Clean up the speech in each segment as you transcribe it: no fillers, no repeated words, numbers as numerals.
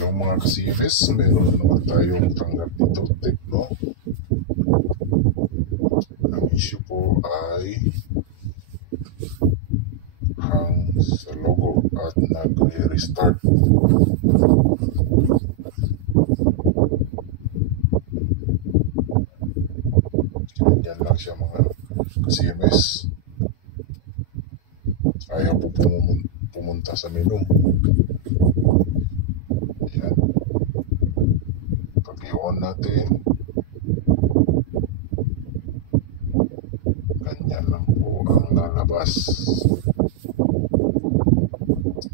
Hello mga ka-CMS, meron naman tayong tanggap dito, Tecno. Ang issue po ay hang sa logo at nag-restart. Yan lang siya mga ka-CMS. Ayaw po pumunta sa menu. Yan. Pag i-on natin, ganyan lang po ang lalabas.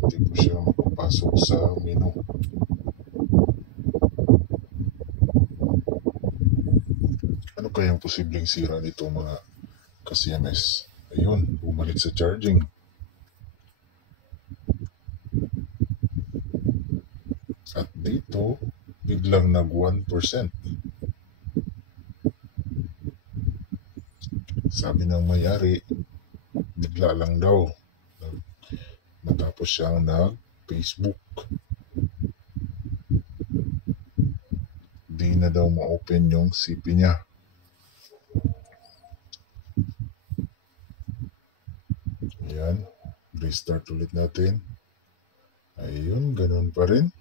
Hindi po siya makapasok sa menu. Ano kayang posibleng sira nito mga ka-CMS? Ayun, bumalik sa charging. At dito, biglang nag 1%. Sabi ng may-ari, bigla lang daw. Matapos siyang nag-Facebook. Di na daw ma-open yung CP niya. Ayan, restart ulit natin. Ayun, ganun pa rin.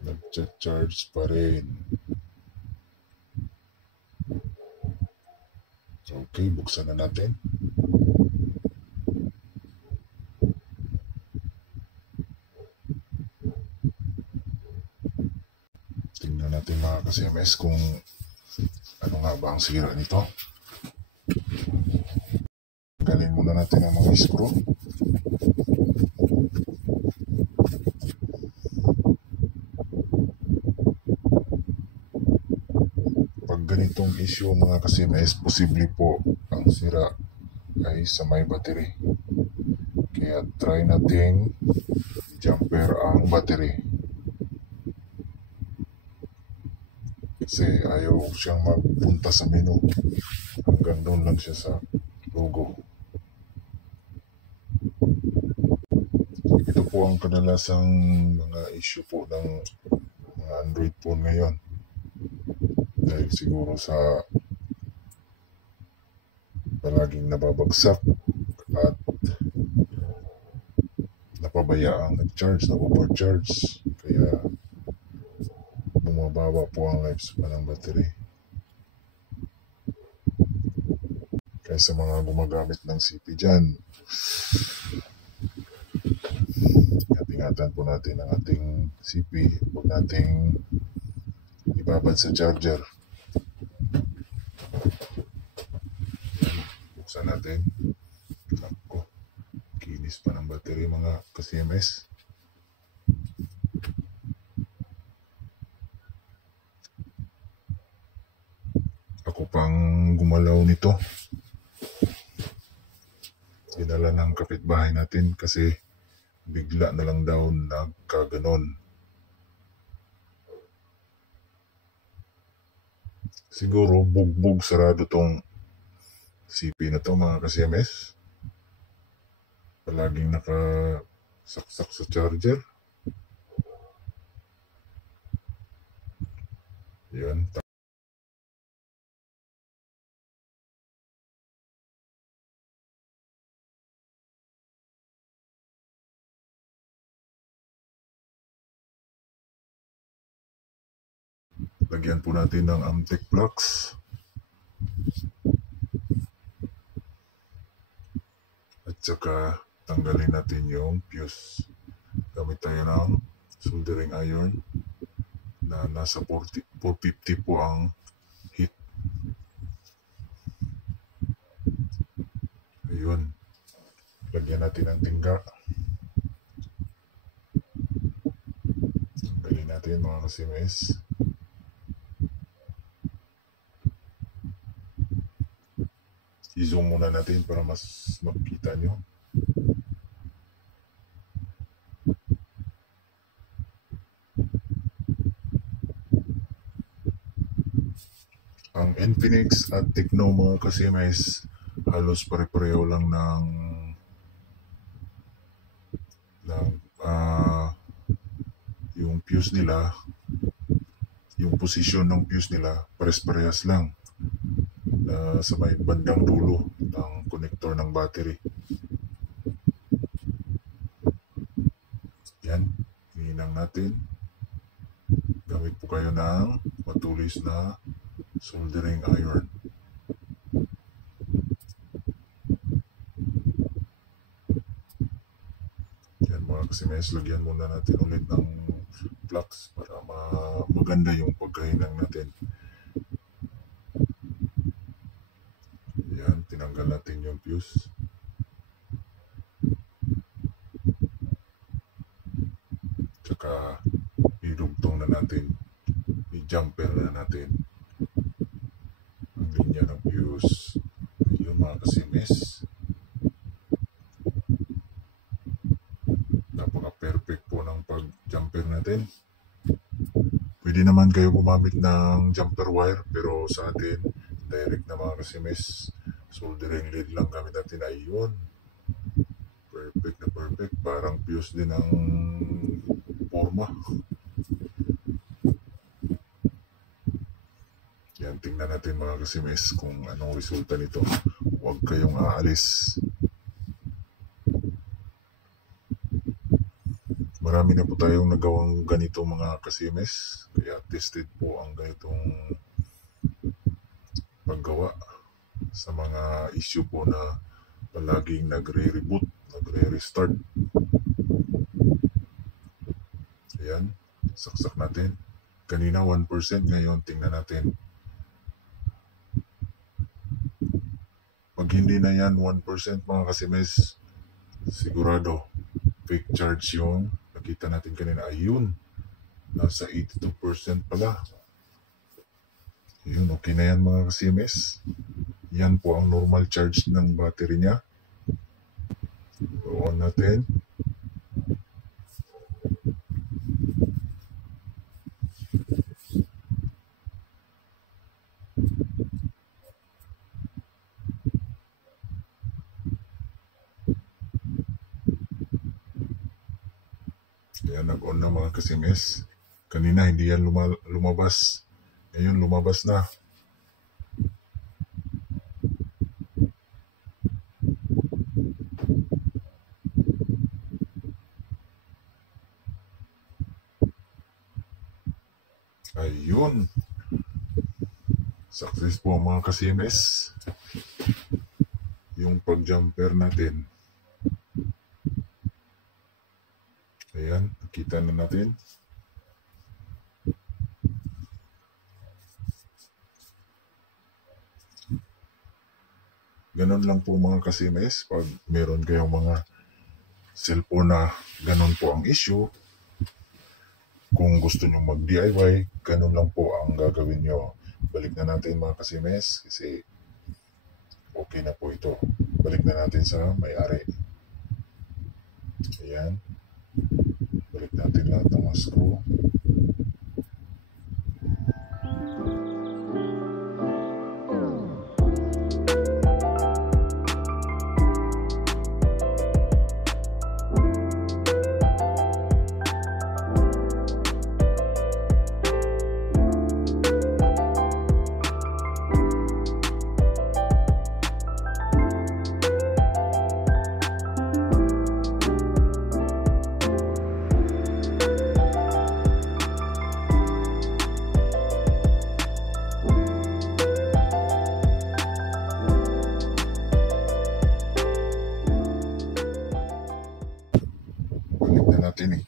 Nag-charge pa rin. Okay, buksan na natin. Tingnan natin mga ka-CMS kung ano nga ba ang sira nito. Galin muna natin ang mga screw. Pag ganitong issue mga ka-CMS, posible po ang sira ay sa may battery. Kaya try nating jumper ang battery. Kasi ayaw siyang magpunta sa menu. Hanggang doon lang siya sa logo. Ito po ang kadalasang mga issue po ng mga Android phone ngayon. Dahil siguro sa palaging nababagsak at napabayaang nag-charge, na-overcharge. Kaya bumababa po ang lifespan ng battery. Kaya sa mga gumagamit ng CP dyan, ingatan po natin ang ating CP. Huwag nating ibabad sa charger. Buksan natin. Ako, kinis pa ng battery mga ka-CMS. Ako pang gumalaw nito. Dinala ng kapitbahay natin kasi bigla na lang daw nagkaganon. Siguro bugbog sarado tong CP na to mga ka-CMS. Palaging nakasaksak sa charger. Yan. Lagyan po natin ng Amtech Flux. At saka tanggalin natin yung fuse. Gamit tayo ng soldering iron na nasa 450 po ang heat. Ayun. Lagyan natin ng tingga. Tanggalin natin mga ka-CMS. I-zoom muna natin para mas makita nyo. Ang Infinix at Tecno mga ka-CMS halos pare-pareho lang ng yung fuse nila, yung posisyon ng fuse nila, pares-parehas lang sa may bandang dulo ng connector ng battery. Yan, hininang natin. Gamit po kayo ng matulis na soldering iron. Yan mga kasimes, lagyan muna natin ulit ng flux para maganda yung pagkahinang natin. Yan, tinanggal natin yung fuse. Tsaka idugtong na natin, i-jumper na natin ang linya ng fuse. Ayun mga kasimes. Napaka-perfect po ng pag-jumper natin. Pwede naman kayo gumamit ng jumper wire, pero sa atin, direct na mga kasimes, soldering lead lang gamit natin. Ayun, perfect na perfect, parang fuse din ang forma. Yan, tingnan natin mga kasimes kung anong resulta nito. Huwag kayong aalis. Marami na po tayong nagawang ganito mga kasimes, kaya tested po ang ganitong paggawa sa mga issue po na palaging nagre-reboot, nagre-restart. Ayan, saksak natin. Kanina 1%, ngayon tingnan natin. Pag hindi na yan 1% mga kasimes, sigurado fake charge yung nakita natin kanina. Ayun, nasa 82% pala. Ayun, okay na yan mga kasimes. Yan po ang normal charge ng battery niya. On natin. Yan, nag-on na mga kasimes. Kanina hindi yan lumabas. Ngayon lumabas na. Ayun. Success po mga kasimes. Yung pag-jumper natin. Ayan, nakita na natin. Ganon lang po mga kasimes. Pag meron kayong mga cellphone na ganon po ang issue, kung gusto nyo mag-DIY, ganon lang po ang gagawin nyo. Balik na natin mga kasimes kasi okay na po ito. Balik na natin sa may-ari. Ayan. Balik natin lahat ng mga screw. Natin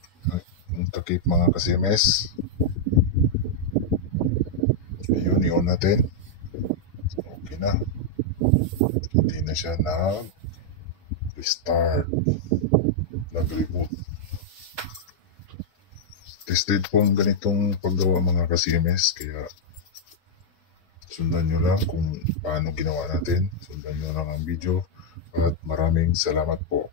yung takip mga kasimes. Ayun, i-on natin. Okay na. Hindi na siya nag-restart, nag-reboot. Tested po ang ganitong paggawa mga kasimes, kaya sundan nyo lang kung paano ginawa natin. Sundan nyo lang ang video at maraming salamat po.